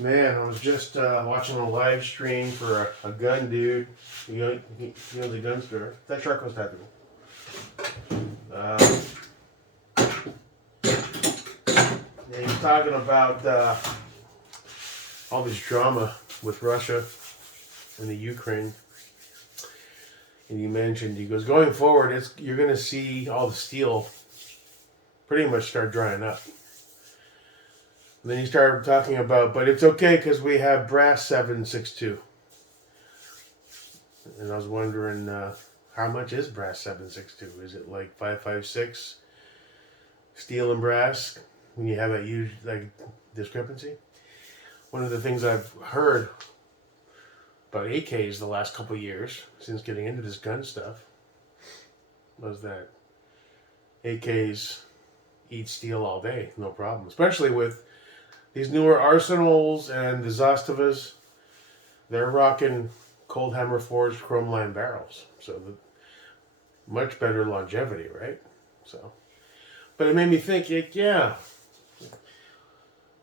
Man, I was just watching a live stream for a gun dude. He owns a gun store. That shark was tactical. And he's talking about all this drama with Russia and the Ukraine. And he goes, going forward, you're going to see all the steel pretty much start drying up. And then he started talking about, but it's okay because we have brass 762. And I was wondering, how much is brass 762? Is it like 556 steel and brass when you have that huge discrepancy? One of the things I've heard about AKs the last couple of years, since getting into this gun stuff, was that AKs eat steel all day, no problem. Especially with these newer arsenals and the Zastavas, they're rocking cold hammer forged chrome line barrels. So much better longevity, right? So, but it made me think, yeah,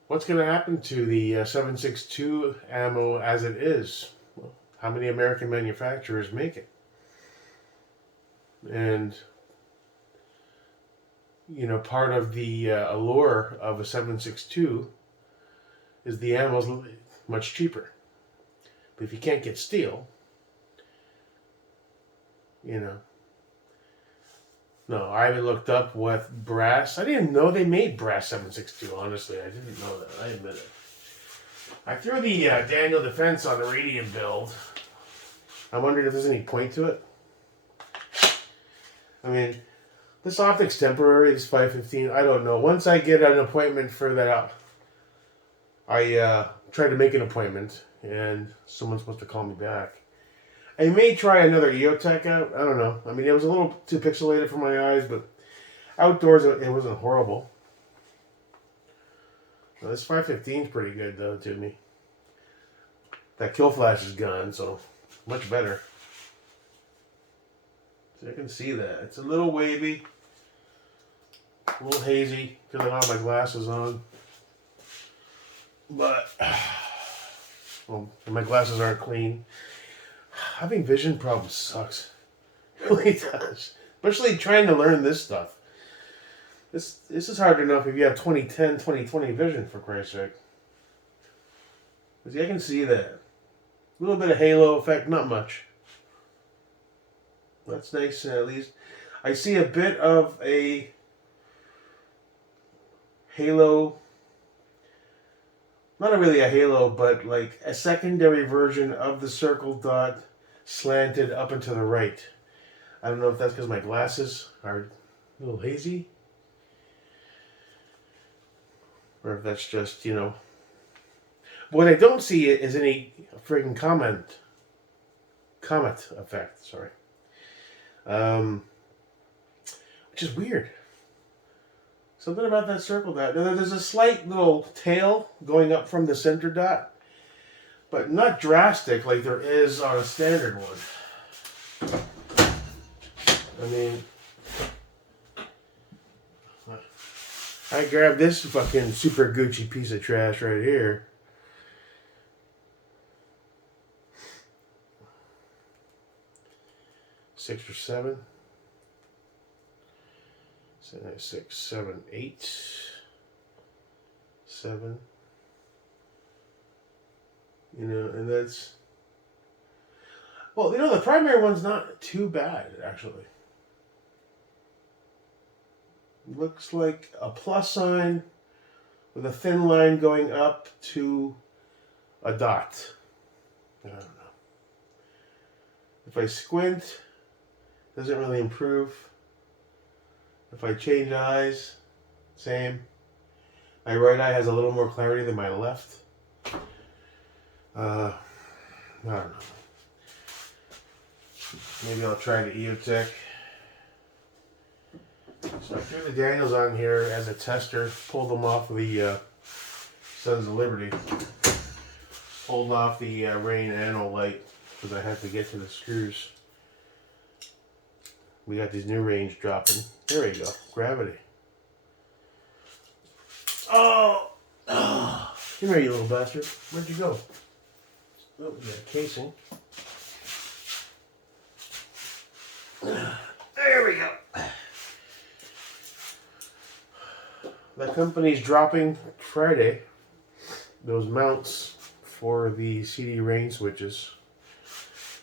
what's going to happen to the 7.62 ammo as it is? Well, how many American manufacturers make it? And, part of the allure of a 7.62 is the ammo's much cheaper. But if you can't get steel, No, I haven't looked up what brass. I didn't know they made brass 7.62, honestly. I didn't know that. I admit it. I threw the Daniel Defense on the radium build. I'm wondering if there's any point to it. I mean, this optic's temporary, this 515. I don't know. Once I get an appointment for that, I tried to make an appointment, and someone's supposed to call me back. I may try another EOTech out. I don't know. I mean, it was a little too pixelated for my eyes, but outdoors it wasn't horrible. Now, this 515 is pretty good, though, to me. That kill flash is gone, so much better. So I can see that. It's a little wavy, a little hazy, because I don't have my glasses on. But, well, my glasses aren't clean. Having vision problems sucks. It really does. Especially trying to learn this stuff. This is hard enough if you have 20/10, 20/20 vision, for Christ's sake. See, I can see that. A little bit of halo effect, not much. That's nice, at least. I see a bit of a halo. Not really a halo, but like a secondary version of the circle dot slanted up and to the right. I don't know if that's because my glasses are a little hazy. Or if that's just, What I don't see is any friggin' comet effect, sorry. Which is weird. Something about that circle dot. Now, there's a slight little tail going up from the center dot, but not drastic like there is on a standard one. I mean, I grabbed this fucking super Gucci piece of trash right here. Six or seven. 6, 7, 8, 7. And that's... Well, the primary one's not too bad, actually. It looks like a plus sign with a thin line going up to a dot. I don't know. If I squint, it doesn't really improve. If I change eyes, same. My right eye has a little more clarity than my left. I don't know. Maybe I'll try the EOTech. So I threw the Daniels on here as a tester, pulled them off of the Sons of Liberty. Pulled off the rain anno light because I had to get to the screws. We got these new range dropping. There we go. Gravity. Oh! Come here, you little bastard. Where'd you go? Oh, we got a casing. There we go. The company's dropping Friday those mounts for the CD rain switches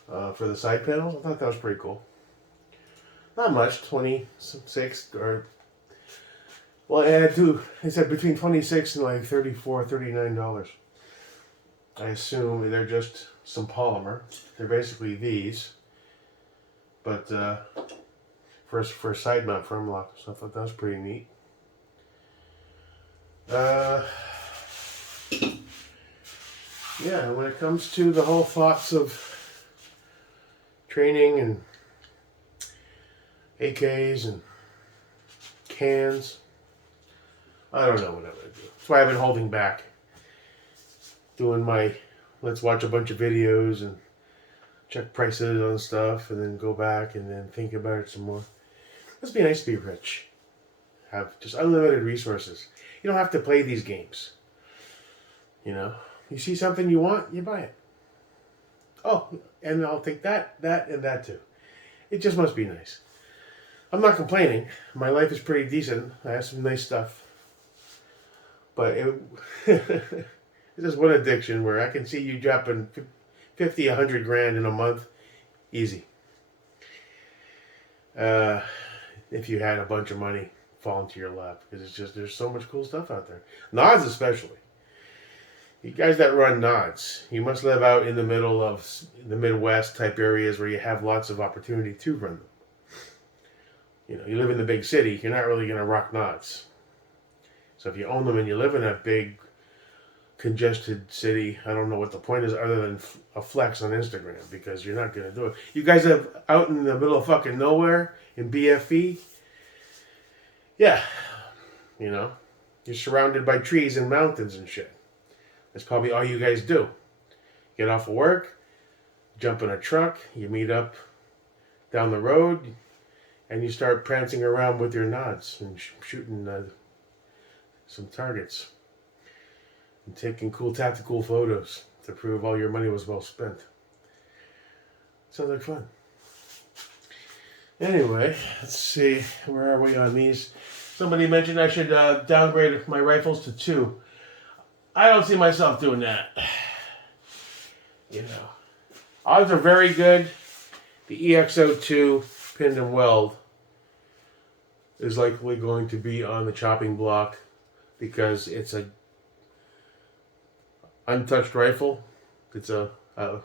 for the side panels. I thought that was pretty cool. Not much, 26 or well, it said between 26 and like $34, $39. I assume they're just some polymer. They're basically these, but for a side mount firm lock. So I thought that was pretty neat. Yeah, when it comes to the whole thoughts of training and AKs and cans, I don't know what I'm going to do. That's why I've been holding back. Doing my, let's watch a bunch of videos and check prices on stuff and then go back and then think about it some more. Must be nice to be rich. Have just unlimited resources. You don't have to play these games. You know? You see something you want, you buy it. Oh, and I'll take that, and that too. It just must be nice. I'm not complaining. My life is pretty decent. I have some nice stuff. But it's just one addiction where I can see you dropping 50, 100 grand in a month. Easy. If you had a bunch of money fall into your lap. Because it's just, there's so much cool stuff out there. Nods especially. You guys that run Nods, you must live out in the middle of the Midwest type areas where you have lots of opportunity to run them. You know, you live in the big city, you're not really going to rock Nods. So if you own them and you live in a big, congested city, I don't know what the point is other than a flex on Instagram, because you're not going to do it. You guys have out in the middle of fucking nowhere in BFE, yeah, you know, you're surrounded by trees and mountains and shit. That's probably all you guys do. Get off of work, jump in a truck, you meet up down the road, and you start prancing around with your Nods and shooting some targets and taking cool tactical photos to prove all your money was well spent. Sounds like fun. Anyway, let's see, where are we on these? Somebody mentioned I should downgrade my rifles to 2. I don't see myself doing that. You know, odds are very good. The EXO2 pinned and weld is likely going to be on the chopping block because it's a untouched rifle. It's an upper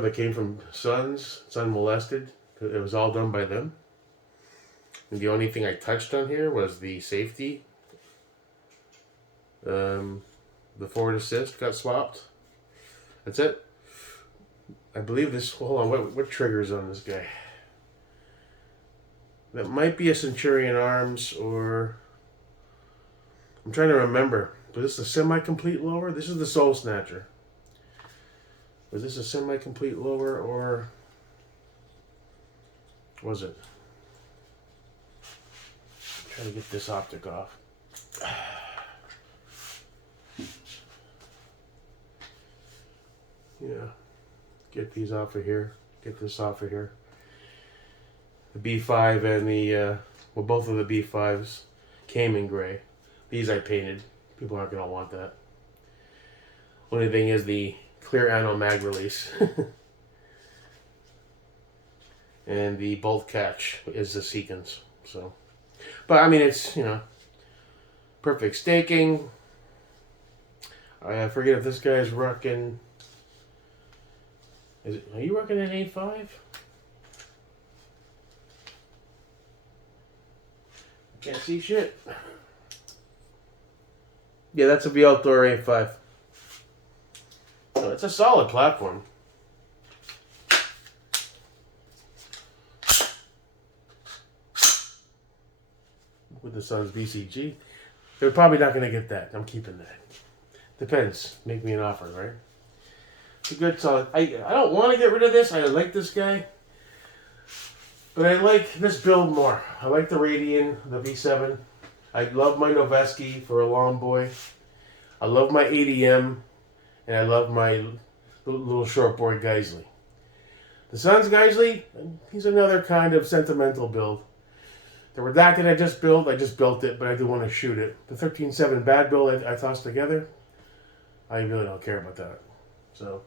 that came from Sons. It's unmolested. It was all done by them. And the only thing I touched on here was the safety. The forward assist got swapped. That's it. I believe this. Hold on. What trigger's on this guy? That might be a Centurion Arms, or I'm trying to remember. Was this a semi-complete lower? This is the Soul Snatcher. Was this a semi-complete lower, or was it? I'm trying to get this optic off. Yeah. Get these off of here. Get this off of here. The B5 and the, both of the B5s came in gray. These I painted. People aren't going to want that. Only thing is the clear anno mag release. And the bolt catch is the Seekins. So, but I mean, it's, you know, perfect staking. I forget if this guy's rocking. Are you rocking an A5? Can't see shit. Yeah, that's a Vialtor A5. So it's a solid platform. With the Suns BCG. They're probably not going to get that. I'm keeping that. Depends. Make me an offer, right? It's a good solid. I don't want to get rid of this. I like this guy. But I like this build more. I like the Radian, the V7. I love my Noveski for a long boy. I love my ADM, and I love my little short boy Geisley. The Suns Geisley, he's another kind of sentimental build. The Redacted I just built it, but I do want to shoot it. The 13.7 bad build I tossed together, I really don't care about that. So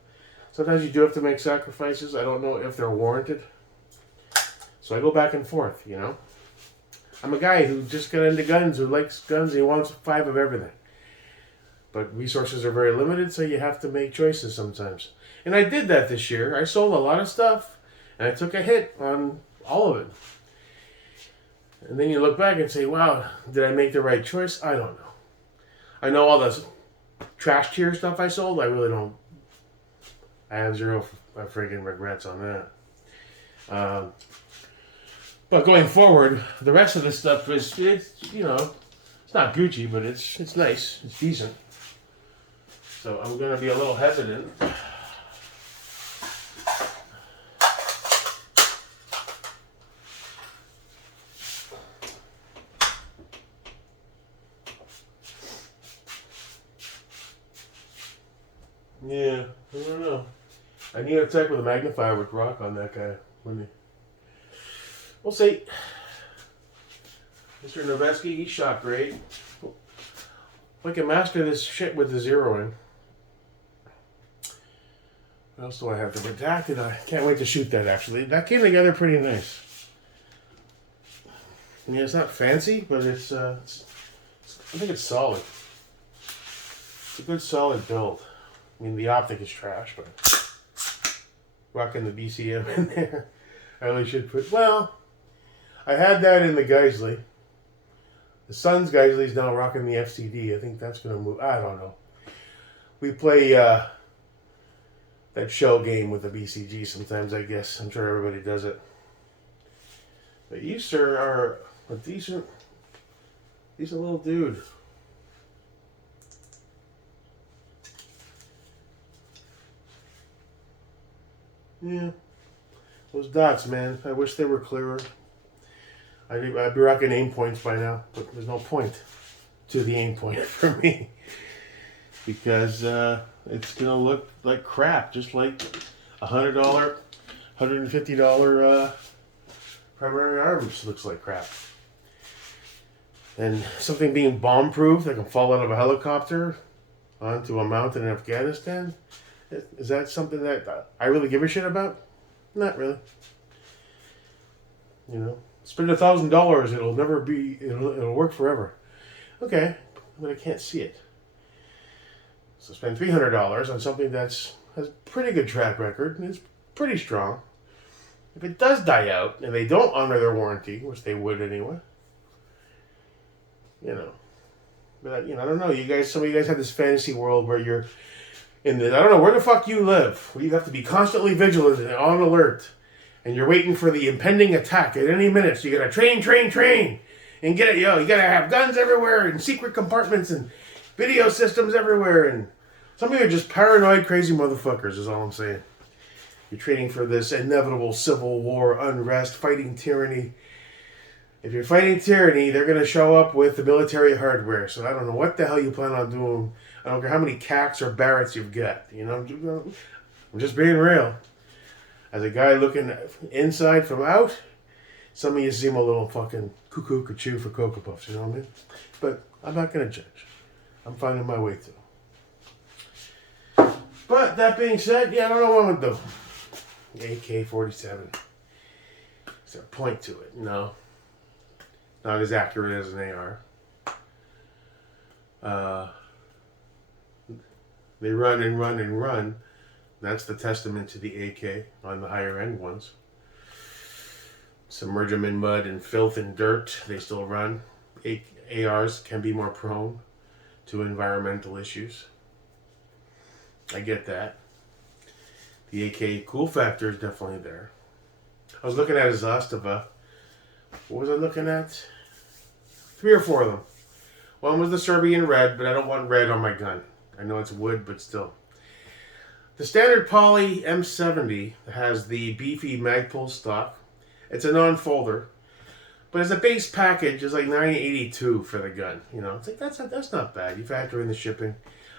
sometimes you do have to make sacrifices. I don't know if they're warranted. So I go back and forth, you know. I'm a guy who just got into guns, who likes guns, he wants 5 of everything. But resources are very limited, so you have to make choices sometimes. And I did that this year. I sold a lot of stuff, and I took a hit on all of it. And then you look back and say, wow, did I make the right choice? I don't know. I know all the trash tier stuff I sold, I really don't. I have zero friggin' regrets on that. But going forward, the rest of this stuff it's not Gucci, but it's nice, it's decent. So I'm gonna be a little hesitant. Yeah, I don't know. I need to check with a magnifier with rock on that guy. We'll see. Mr. Noveski, he shot great. If I can master this shit with the zeroing. What else do I have? The Redacted. I can't wait to shoot that, actually. That came together pretty nice. I mean, it's not fancy, but I think it's solid. It's a good, solid build. I mean, the optic is trash, but rocking the BCM in there. I really should put... Well, I had that in the Geisley. The Suns Geisley is now rocking the FCD. I think that's going to move. I don't know. We play that shell game with the BCG sometimes, I guess. I'm sure everybody does it. But you, sir, are a decent little dude. Yeah. Those dots, man. I wish they were clearer. I'd be rocking aim points by now, but there's no point to the aim point for me. Because it's going to look like crap, just like $100, $150 primary arms looks like crap. And something being bomb-proof that can fall out of a helicopter onto a mountain in Afghanistan, is that something that I really give a shit about? Not really. You know, spend $1,000, it'll never be, it'll work forever. Okay, but I can't see it. So spend $300 on something has a pretty good track record and is pretty strong. If it does die out and they don't honor their warranty, which they would anyway, you know. But I don't know. Some of you guys have this fantasy world where you're in the, I don't know where the fuck you live, where you have to be constantly vigilant and on alert, and you're waiting for the impending attack at any minute. So you gotta train, and get it. You gotta have guns everywhere and secret compartments and video systems everywhere. And some of you are just paranoid, crazy motherfuckers. Is all I'm saying. You're training for this inevitable civil war, unrest, fighting tyranny. If you're fighting tyranny, they're going to show up with the military hardware. So I don't know what the hell you plan on doing. I don't care how many CACs or Barretts you've got. You know, I'm just being real. As a guy looking inside from out, some of you seem a little fucking cuckoo for Cocoa Puffs. You know what I mean? But I'm not going to judge. I'm finding my way through. But that being said, yeah, I don't know what I'm going to do. AK-47. Is there a point to it? No. Not as accurate as an AR. They run and run and run. That's the testament to the AK on the higher end ones. Submerge them in mud and filth and dirt. They still run. ARs can be more prone to environmental issues. I get that. The AK cool factor is definitely there. I was looking at his Zastava. What was I looking at? 3 or 4 of them. One was the Serbian red, but I don't want red on my gun. I know it's wood, but still. The standard Poly M70 has the beefy Magpul stock. It's a non-folder, but as a base package, it's like $982 for the gun. You know, it's like that's not bad. You factor in the shipping.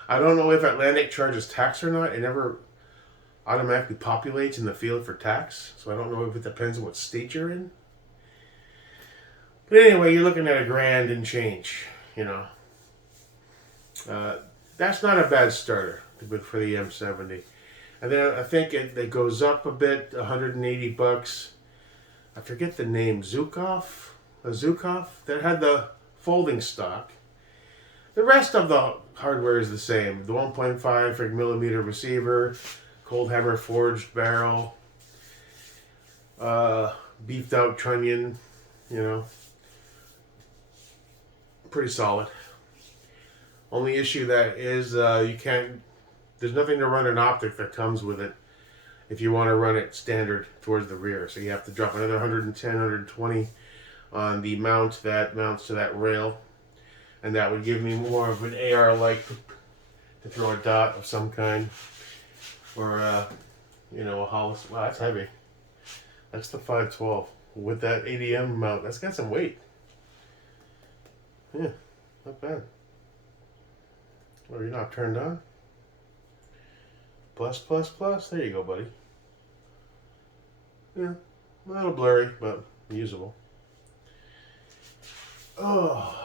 I don't know if Atlantic charges tax or not. It never automatically populates in the field for tax, so I don't know if it depends on what state you're in. But anyway, you're looking at $1,000 and change, you know. That's not a bad starter for the M70. And then I think it goes up a bit, $180. I forget the name, Zukov? A Zukov? That had the folding stock. The rest of the hardware is the same. The 1.5 millimeter receiver, cold hammer forged barrel, beefed out trunnion, you know. Pretty solid. Only issue that is you can't, there's nothing to run an optic that comes with it if you want to run it standard towards the rear. So you have to drop another 110, 120 on the mount that mounts to that rail. And that would give me more of an AR light to throw a dot of some kind. Or, you know, a hollow. Wow, that's heavy. That's the 512. With that ADM mount, that's got some weight. Yeah, not bad. Oh, you're not turned on? Plus, plus, plus. There you go, buddy. Yeah, a little blurry, but usable. Oh.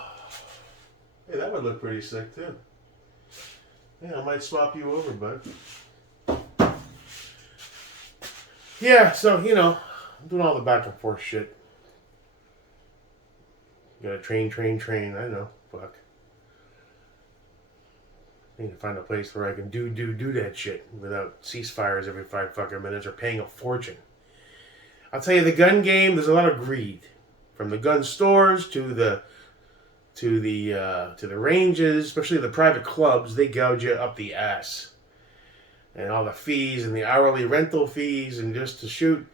Hey, that would look pretty sick, too. Yeah, I might swap you over, bud. Yeah, so, you know, I'm doing all the back and forth shit. Gotta train. I know. Fuck. Need to find a place where I can do that shit without ceasefires every 5 fucking minutes or paying a fortune. I'll tell you, the gun game, there's a lot of greed. From the gun stores to the ranges, especially the private clubs, they gouge you up the ass. And all the fees and the hourly rental fees and just to shoot.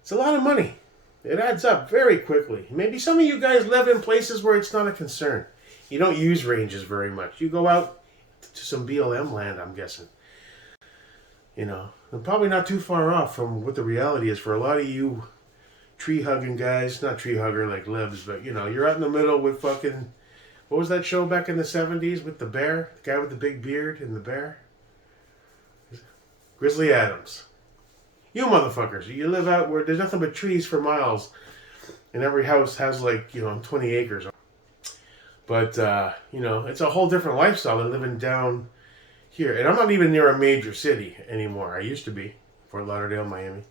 It's a lot of money. It adds up very quickly. Maybe some of you guys live in places where it's not a concern. You don't use ranges very much. You go out to some BLM land, I'm guessing. You know, I'm probably not too far off from what the reality is for a lot of you tree-hugging guys. Not tree-hugger like libs, but, you know, you're out in the middle with fucking... What was that show back in the 70s with the bear? The guy with the big beard and the bear? Grizzly Adams. You motherfuckers, you live out where there's nothing but trees for miles. And every house has, like, you know, 20 acres. But, you know, it's a whole different lifestyle than living down here. And I'm not even near a major city anymore. I used to be. Fort Lauderdale, Miami.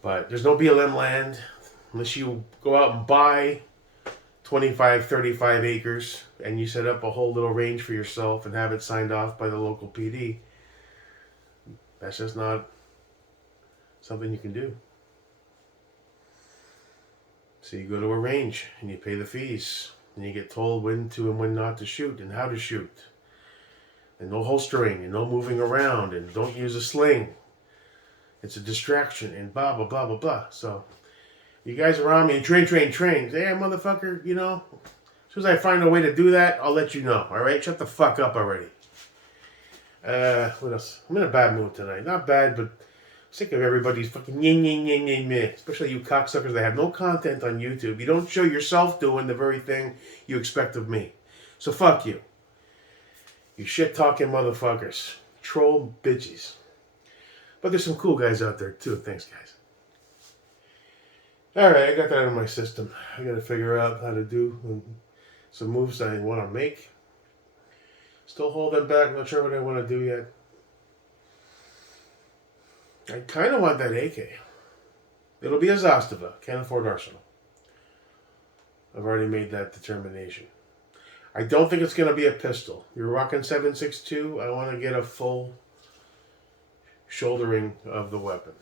But there's no BLM land unless you go out and buy 25, 35 acres and you set up a whole little range for yourself and have it signed off by the local PD. That's just not something you can do. So you go to a range and you pay the fees and you get told when to and when not to shoot and how to shoot. And no holstering and no moving around and don't use a sling. It's a distraction and blah, blah, blah, blah, blah. So you guys around me and train. Yeah, motherfucker, you know, as soon as I find a way to do that, I'll let you know. All right? Shut the fuck up already. What else? I'm in a bad mood tonight. Not bad, but sick of everybody's fucking meh. Especially you cocksuckers that have no content on YouTube. You don't show yourself doing the very thing you expect of me. So fuck you. You shit-talking motherfuckers. Troll bitches. But there's some cool guys out there, too. Thanks, guys. Alright, I got that out of my system. I gotta figure out how to do some moves I want to make. Still hold them back. Not sure what I want to do yet. I kind of want that AK. It'll be a Zastava. Can't afford Arsenal. I've already made that determination. I don't think it's going to be a pistol. You're rocking 7.62. I want to get a full shouldering of the weapon.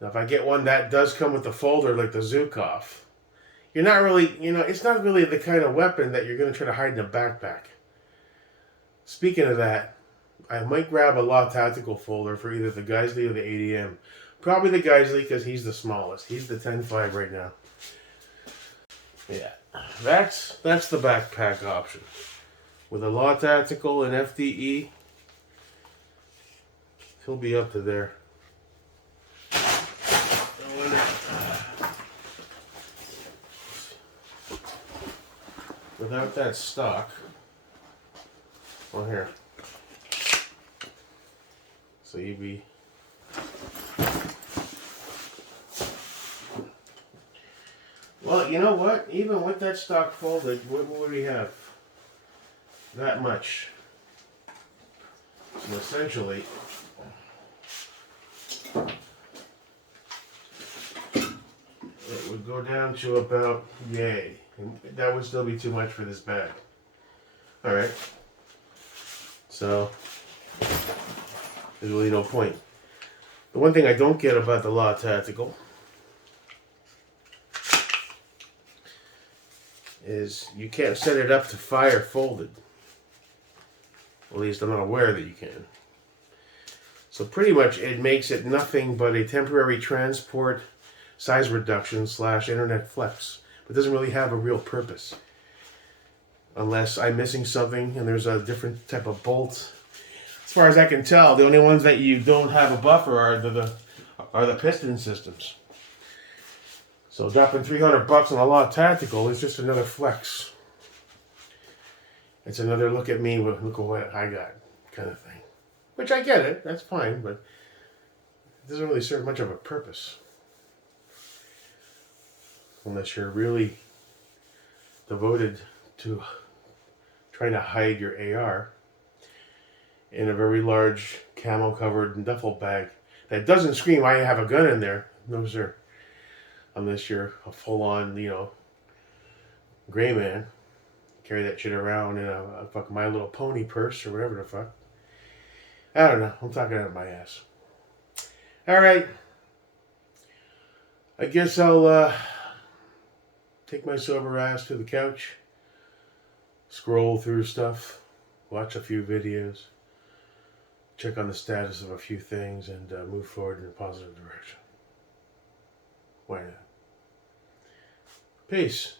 Now, if I get one that does come with the folder like the Zukov, you're not really, you know, it's not really the kind of weapon that you're going to try to hide in a backpack. Speaking of that, I might grab a Law Tactical folder for either the Geisley or the ADM. Probably the Geisley because he's the smallest. He's the 10.5 right now. Yeah, that's the backpack option. With a Law Tactical and FDE, he'll be up to there. Without that stock, Well, here. So you'd be... Well, you know what? Even with that stock folded, what would we have? That much. So essentially, it would go down to about yay. And that would still be too much for this bag. Alright. So, there's really no point. The one thing I don't get about the Law Tactical is you can't set it up to fire folded. At least I'm not aware that you can. So pretty much it makes it nothing but a temporary transport size reduction / internet flex. It doesn't really have a real purpose. Unless I'm missing something and there's a different type of bolt. As far as I can tell, the only ones that you don't have a buffer are the piston systems. So dropping $300 on a Law Tactical is just another flex. It's another look at me, look at what I got kind of thing. Which I get it, that's fine, but it doesn't really serve much of a purpose. Unless you're really devoted to trying to hide your AR in a very large camo-covered duffel bag that doesn't scream, I have a gun in there. No, sir. Unless you're a full-on, gray man. Carry that shit around in a fucking My Little Pony purse or whatever the fuck. I don't know. I'm talking out of my ass. Alright. I guess I'll take my sober ass to the couch. Scroll through stuff. Watch a few videos. Check on the status of a few things and move forward in a positive direction. Why not? Peace.